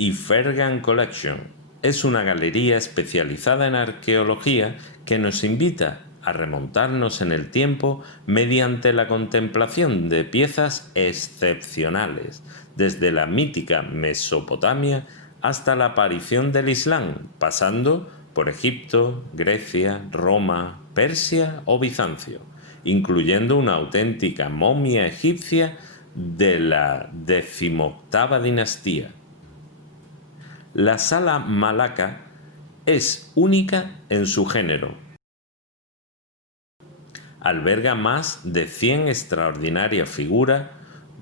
y Fergan Collection. Es una galería especializada en arqueología que nos invita a remontarnos en el tiempo mediante la contemplación de piezas excepcionales, desde la mítica Mesopotamia hasta la aparición del Islam, pasando por Egipto, Grecia, Roma, Persia o Bizancio, incluyendo una auténtica momia egipcia de la XVIII dinastía. La Sala Malacca es única en su género. Alberga más de 100 extraordinarias figuras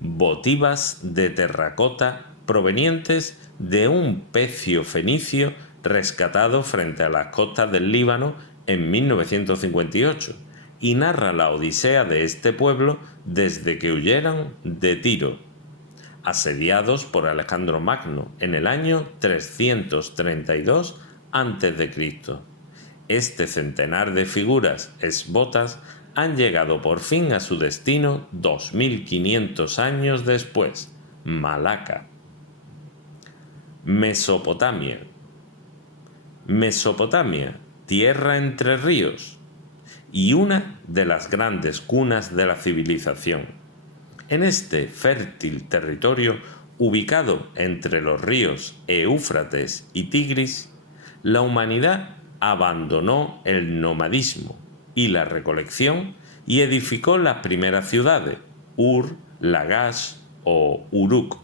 votivas de terracota provenientes de un pecio fenicio rescatado frente a las costas del Líbano en 1958 y narra la odisea de este pueblo desde que huyeron de Tiro, asediados por Alejandro Magno en el año 332 a.C. Este centenar de figuras esvotas han llegado por fin a su destino 2500 años después, Malacca. Mesopotamia. Mesopotamia, tierra entre ríos, y una de las grandes cunas de la civilización. En este fértil territorio, ubicado entre los ríos Éufrates y Tigris, la humanidad abandonó el nomadismo y la recolección y edificó las primeras ciudades, Ur, Lagash o Uruk.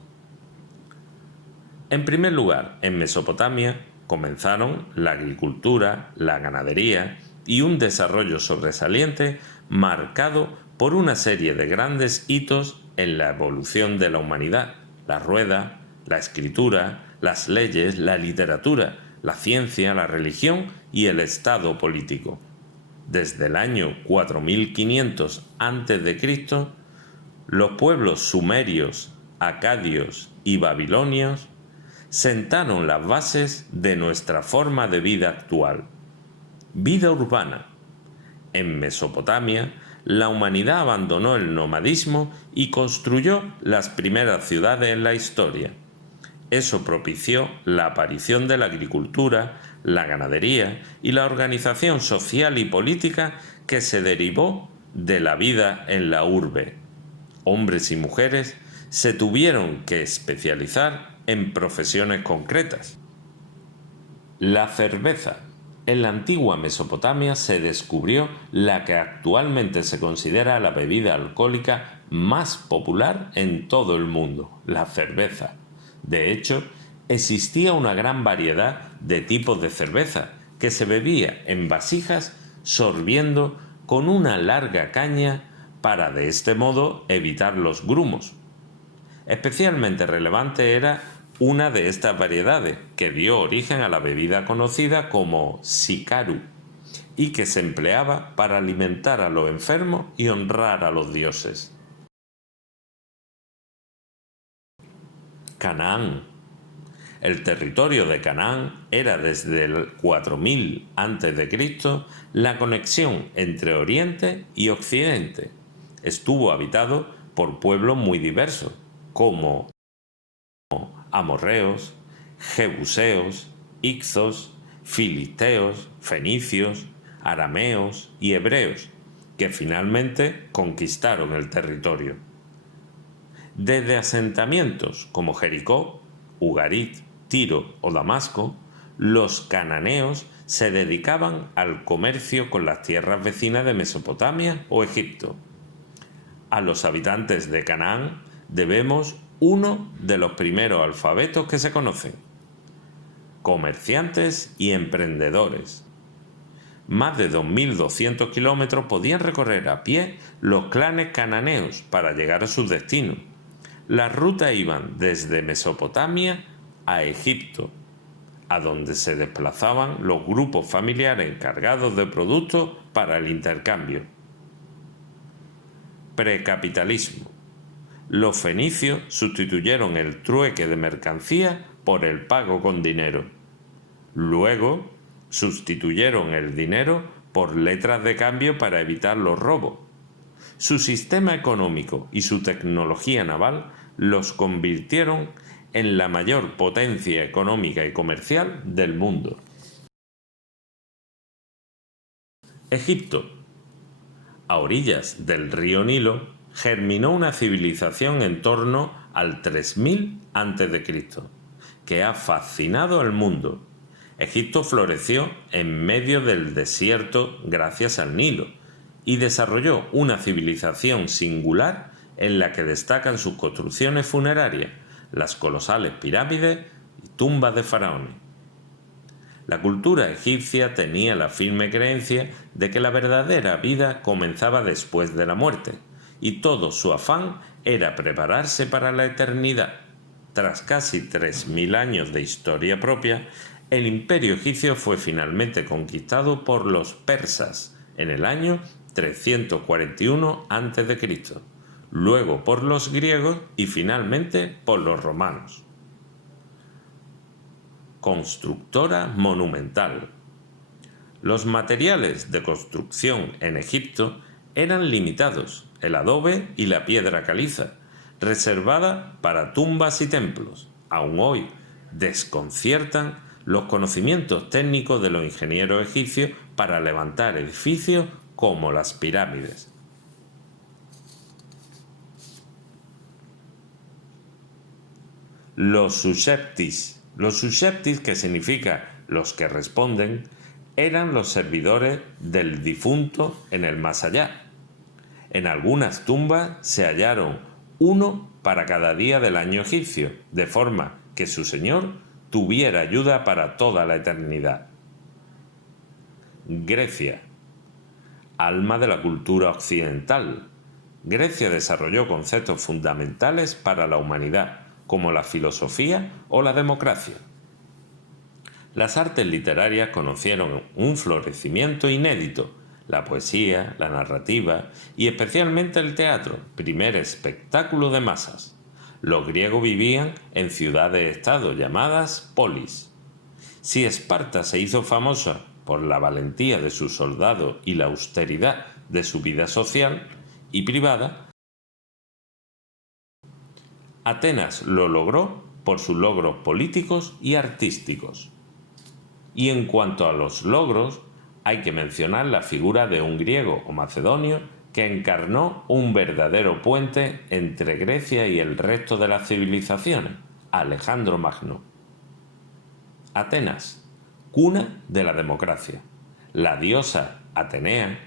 En primer lugar, en Mesopotamia comenzaron la agricultura, la ganadería y un desarrollo sobresaliente marcado por una serie de grandes hitos en la evolución de la humanidad: la rueda, la escritura, las leyes, la literatura, la ciencia, la religión y el estado político. Desde el año 4500 a.C., los pueblos sumerios, acadios y babilonios sentaron las bases de nuestra forma de vida actual. Vida urbana. En Mesopotamia, la humanidad abandonó el nomadismo y construyó las primeras ciudades en la historia. Eso propició la aparición de la agricultura, la ganadería y la organización social y política que se derivó de la vida en la urbe. Hombres y mujeres se tuvieron que especializar en profesiones concretas. La cerveza. En la antigua Mesopotamia se descubrió la que actualmente se considera la bebida alcohólica más popular en todo el mundo, la cerveza. De hecho, existía una gran variedad de tipos de cerveza que se bebía en vasijas sorbiendo con una larga caña para de este modo evitar los grumos. Especialmente relevante era una de estas variedades que dio origen a la bebida conocida como sikaru y que se empleaba para alimentar a los enfermos y honrar a los dioses. Canaán. El territorio de Canaán era desde el 4000 a.C. la conexión entre Oriente y Occidente. Estuvo habitado por pueblos muy diversos, como amorreos, jebuseos, ixos, filisteos, fenicios, arameos y hebreos, que finalmente conquistaron el territorio. Desde asentamientos como Jericó, Ugarit, Tiro o Damasco, los cananeos se dedicaban al comercio con las tierras vecinas de Mesopotamia o Egipto. A los habitantes de Canaán debemos uno de los primeros alfabetos que se conocen: comerciantes y emprendedores. Más de 2.200 kilómetros podían recorrer a pie los clanes cananeos para llegar a sus destinos. Las rutas iban desde Mesopotamia a Egipto, a donde se desplazaban los grupos familiares encargados de productos para el intercambio. Precapitalismo. Los fenicios sustituyeron el trueque de mercancía por el pago con dinero. Luego, sustituyeron el dinero por letras de cambio para evitar los robos. Su sistema económico y su tecnología naval los convirtieron en la mayor potencia económica y comercial del mundo. Egipto. A orillas del río Nilo germinó una civilización en torno al 3000 a.C., que ha fascinado al mundo. Egipto floreció en medio del desierto gracias al Nilo y desarrolló una civilización singular en la que destacan sus construcciones funerarias, las colosales pirámides y tumbas de faraones. La cultura egipcia tenía la firme creencia de que la verdadera vida comenzaba después de la muerte, y todo su afán era prepararse para la eternidad. Tras casi 3000 años de historia propia, el imperio egipcio fue finalmente conquistado por los persas en el año 341 a.C., luego por los griegos y finalmente por los romanos. Constructora monumental. Los materiales de construcción en Egipto eran limitados, el adobe y la piedra caliza, reservada para tumbas y templos. Aún hoy desconciertan los conocimientos técnicos de los ingenieros egipcios para levantar edificios como las pirámides. Los Usheptis. Los Usheptis, que significa los que responden, eran los servidores del difunto en el más allá. En algunas tumbas se hallaron uno para cada día del año egipcio, de forma que su señor tuviera ayuda para toda la eternidad. Grecia. Alma de la cultura occidental. Grecia desarrolló conceptos fundamentales para la humanidad, como la filosofía o la democracia. Las artes literarias conocieron un florecimiento inédito: la poesía, la narrativa y especialmente el teatro, primer espectáculo de masas. Los griegos vivían en ciudades-estado llamadas polis. Si Esparta se hizo famosa por la valentía de sus soldados y la austeridad de su vida social y privada, Atenas lo logró por sus logros políticos y artísticos. Y en cuanto a los logros, hay que mencionar la figura de un griego o macedonio que encarnó un verdadero puente entre Grecia y el resto de las civilizaciones, Alejandro Magno. Atenas, cuna de la democracia. La diosa Atenea,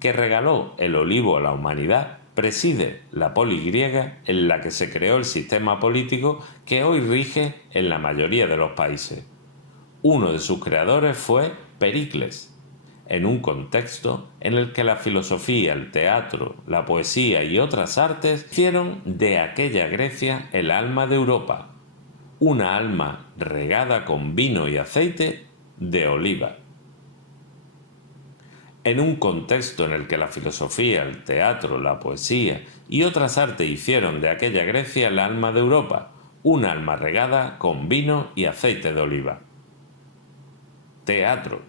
que regaló el olivo a la humanidad, preside la polis griega en la que se creó el sistema político que hoy rige en la mayoría de los países. Uno de sus creadores fue Pericles, en un contexto en el que la filosofía, el teatro, la poesía y otras artes hicieron de aquella Grecia el alma de Europa, una alma regada con vino y aceite de oliva. En un contexto en el que la filosofía, el teatro, la poesía y otras artes hicieron de aquella Grecia el alma de Europa, un alma regada con vino y aceite de oliva. Teatro.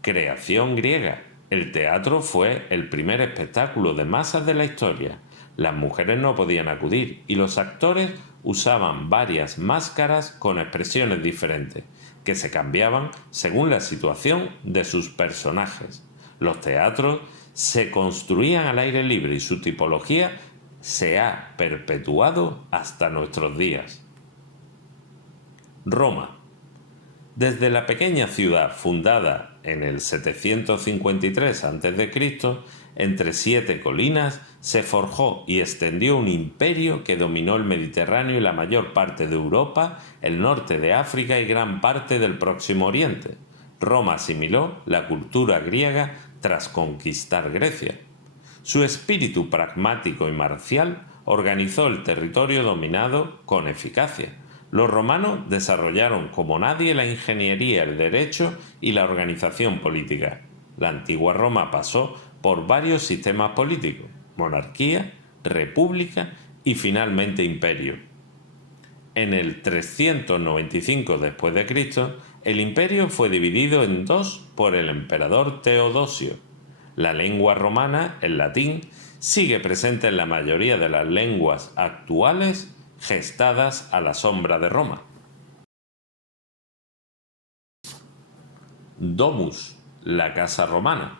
Creación griega. El teatro fue el primer espectáculo de masas de la historia. Las mujeres no podían acudir y los actores usaban varias máscaras con expresiones diferentes, que se cambiaban según la situación de sus personajes. Los teatros se construían al aire libre y su tipología se ha perpetuado hasta nuestros días. Roma. Desde la pequeña ciudad fundada en el 753 a.C., entre 7 colinas, se forjó y extendió un imperio que dominó el Mediterráneo y la mayor parte de Europa, el norte de África y gran parte del Próximo Oriente. Roma asimiló la cultura griega tras conquistar Grecia. Su espíritu pragmático y marcial organizó el territorio dominado con eficacia. Los romanos desarrollaron como nadie la ingeniería, el derecho y la organización política. La antigua Roma pasó por varios sistemas políticos: monarquía, república y finalmente imperio. En el 395 d.C., el imperio fue dividido en dos por el emperador Teodosio. La lengua romana, el latín, sigue presente en la mayoría de las lenguas actuales gestadas a la sombra de Roma. Domus, la casa romana.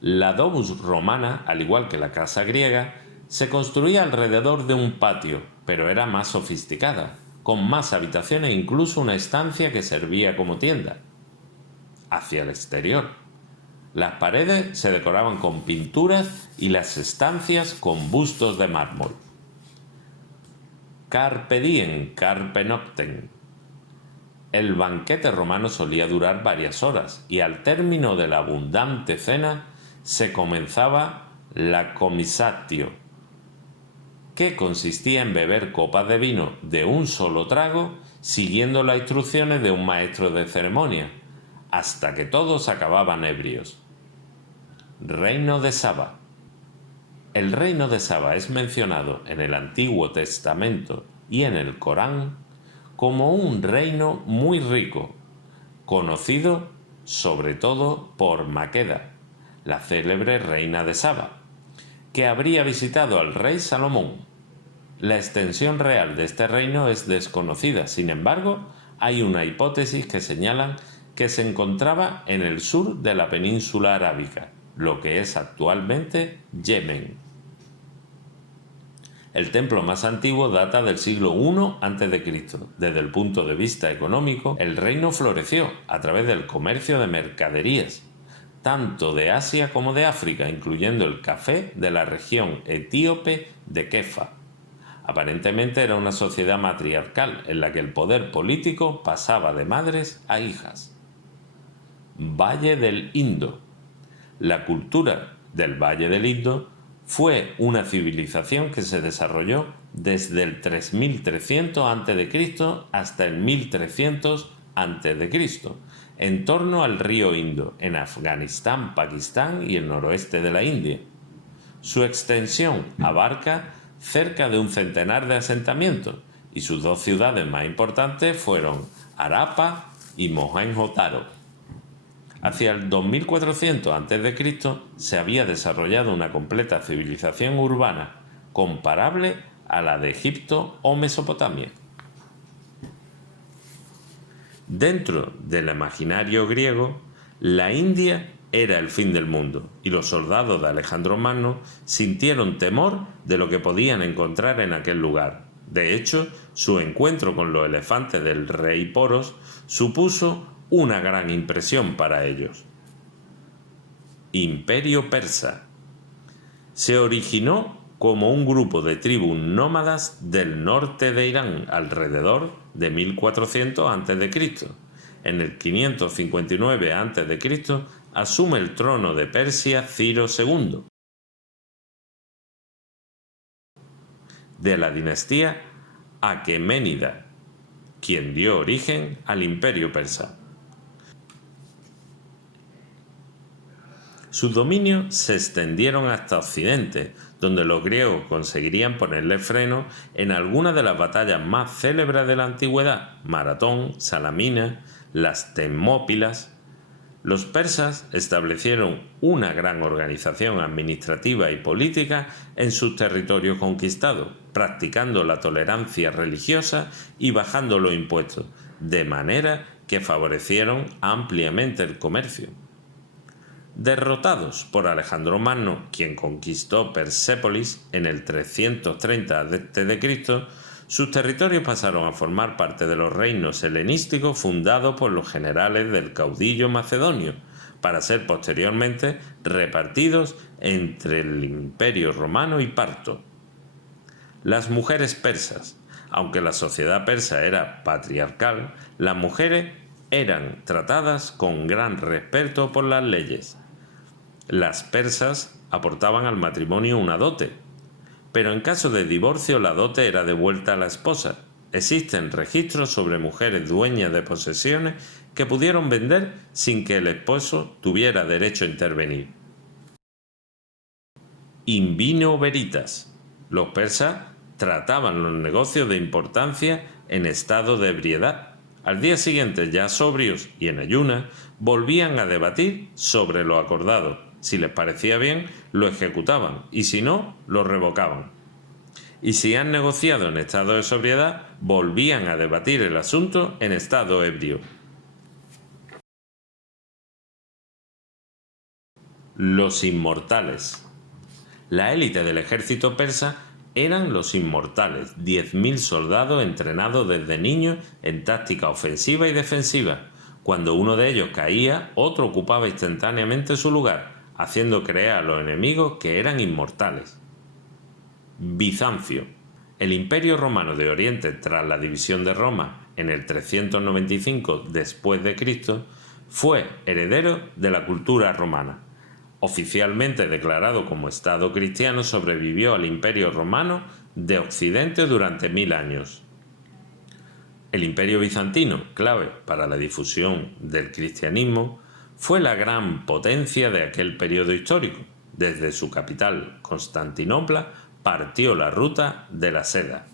La domus romana, al igual que la casa griega, se construía alrededor de un patio, pero era más sofisticada, con más habitaciones e incluso una estancia que servía como tienda. Hacia el exterior. Las paredes se decoraban con pinturas y las estancias con bustos de mármol. Carpe diem, carpe noctem. El banquete romano solía durar varias horas y al término de la abundante cena se comenzaba la commissatio, que consistía en beber copas de vino de un solo trago siguiendo las instrucciones de un maestro de ceremonia, hasta que todos acababan ebrios. Reino de Saba. El reino de Saba es mencionado en el Antiguo Testamento y en el Corán como un reino muy rico, conocido sobre todo por Maqueda, la célebre reina de Saba, que habría visitado al rey Salomón. La extensión real de este reino es desconocida, sin embargo, hay una hipótesis que señala que se encontraba en el sur de la península arábica, lo que es actualmente Yemen. El templo más antiguo data del siglo I a.C. Desde el punto de vista económico, el reino floreció a través del comercio de mercaderías, tanto de Asia como de África, incluyendo el café de la región etíope de Kefa. Aparentemente era una sociedad matriarcal en la que el poder político pasaba de madres a hijas. Valle del Indo. La cultura del Valle del Indo fue una civilización que se desarrolló desde el 3300 a.C. hasta el 1300 a.C., en torno al río Indo, en Afganistán, Pakistán y el noroeste de la India. Su extensión abarca cerca de un centenar de asentamientos y sus dos ciudades más importantes fueron Harappa y Mohenjo-Daro. Hacia el 2400 a.C. se había desarrollado una completa civilización urbana comparable a la de Egipto o Mesopotamia. Dentro del imaginario griego, la India era el fin del mundo y los soldados de Alejandro Magno sintieron temor de lo que podían encontrar en aquel lugar. De hecho, su encuentro con los elefantes del rey Poros supuso una gran impresión para ellos. Imperio persa. Se originó como un grupo de tribus nómadas del norte de Irán alrededor de 1400 a.C. En el 559 a.C. asume el trono de Persia Ciro II, de la dinastía Aqueménida, quien dio origen al Imperio persa. Sus dominios se extendieron hasta Occidente, donde los griegos conseguirían ponerle freno en algunas de las batallas más célebres de la antigüedad: Maratón, Salamina, las Termópilas. Los persas establecieron una gran organización administrativa y política en sus territorios conquistados, practicando la tolerancia religiosa y bajando los impuestos, de manera que favorecieron ampliamente el comercio. Derrotados por Alejandro Magno, quien conquistó Persépolis en el 330 a.C., sus territorios pasaron a formar parte de los reinos helenísticos fundados por los generales del caudillo macedonio, para ser posteriormente repartidos entre el Imperio romano y Parto. Las mujeres persas. Aunque la sociedad persa era patriarcal, las mujeres eran tratadas con gran respeto por las leyes. Las persas aportaban al matrimonio una dote, pero en caso de divorcio la dote era devuelta a la esposa. Existen registros sobre mujeres dueñas de posesiones que pudieron vender sin que el esposo tuviera derecho a intervenir. In vino veritas. Los persas trataban los negocios de importancia en estado de ebriedad. Al día siguiente, ya sobrios y en ayunas, volvían a debatir sobre lo acordado. Si les parecía bien, lo ejecutaban y si no, lo revocaban. y si han negociado en estado de sobriedad, volvían a debatir el asunto en estado ebrio. Los inmortales. La élite del ejército persa eran los inmortales, 10.000 soldados entrenados desde niños en táctica ofensiva y defensiva. Cuando uno de ellos caía, otro ocupaba instantáneamente su lugar, haciendo creer a los enemigos que eran inmortales. Bizancio. El Imperio Romano de Oriente, tras la división de Roma en el 395 después de Cristo, fue heredero de la cultura romana. Oficialmente declarado como Estado cristiano, sobrevivió al Imperio Romano de Occidente durante 1000 años. El Imperio Bizantino, clave para la difusión del cristianismo, fue la gran potencia de aquel periodo histórico. Desde su capital, Constantinopla, partió la ruta de la seda.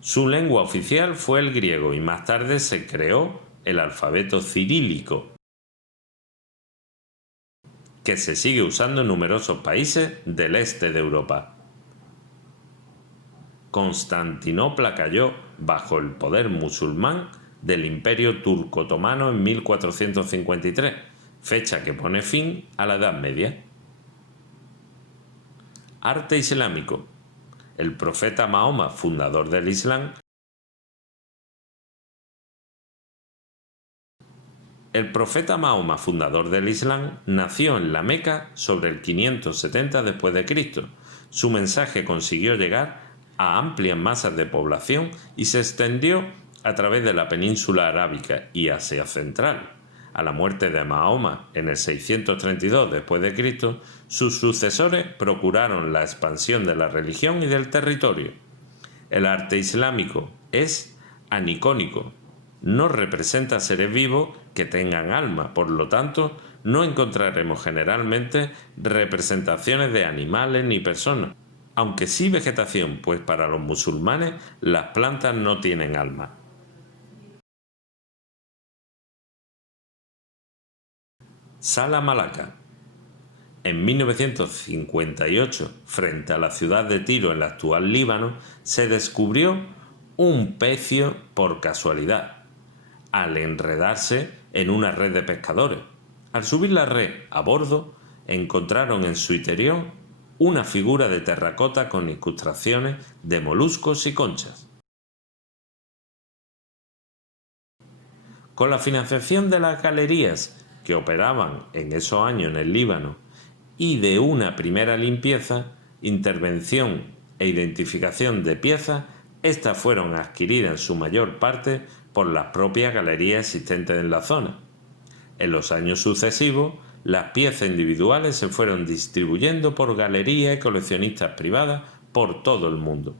Su lengua oficial fue el griego y más tarde se creó el alfabeto cirílico, que se sigue usando en numerosos países del este de Europa. Constantinopla cayó bajo el poder musulmán del Imperio Turco-Otomano en 1453, fecha que pone fin a la Edad Media. Arte islámico. El profeta Mahoma, fundador del Islam, nació en la Meca sobre el 570 después de Cristo. Su mensaje consiguió llegar a amplias masas de población y se extendió a través de la península arábica y Asia Central. A la muerte de Mahoma en el 632 después de Cristo, sus sucesores procuraron la expansión de la religión y del territorio. El arte islámico es anicónico, no representa seres vivos que tengan alma, por lo tanto, no encontraremos generalmente representaciones de animales ni personas, aunque sí vegetación, pues para los musulmanes las plantas no tienen alma. Sala Malaka. En 1958, frente a la ciudad de Tiro en el actual Líbano, se descubrió un pecio por casualidad, al enredarse en una red de pescadores. Al subir la red a bordo, encontraron en su interior una figura de terracota con incrustaciones de moluscos y conchas. Con la financiación de las galerías que operaban en esos años en el Líbano y de una primera limpieza, intervención e identificación de piezas, estas fueron adquiridas en su mayor parte por las propias galerías existentes en la zona. En los años sucesivos, las piezas individuales se fueron distribuyendo por galerías y coleccionistas privadas por todo el mundo.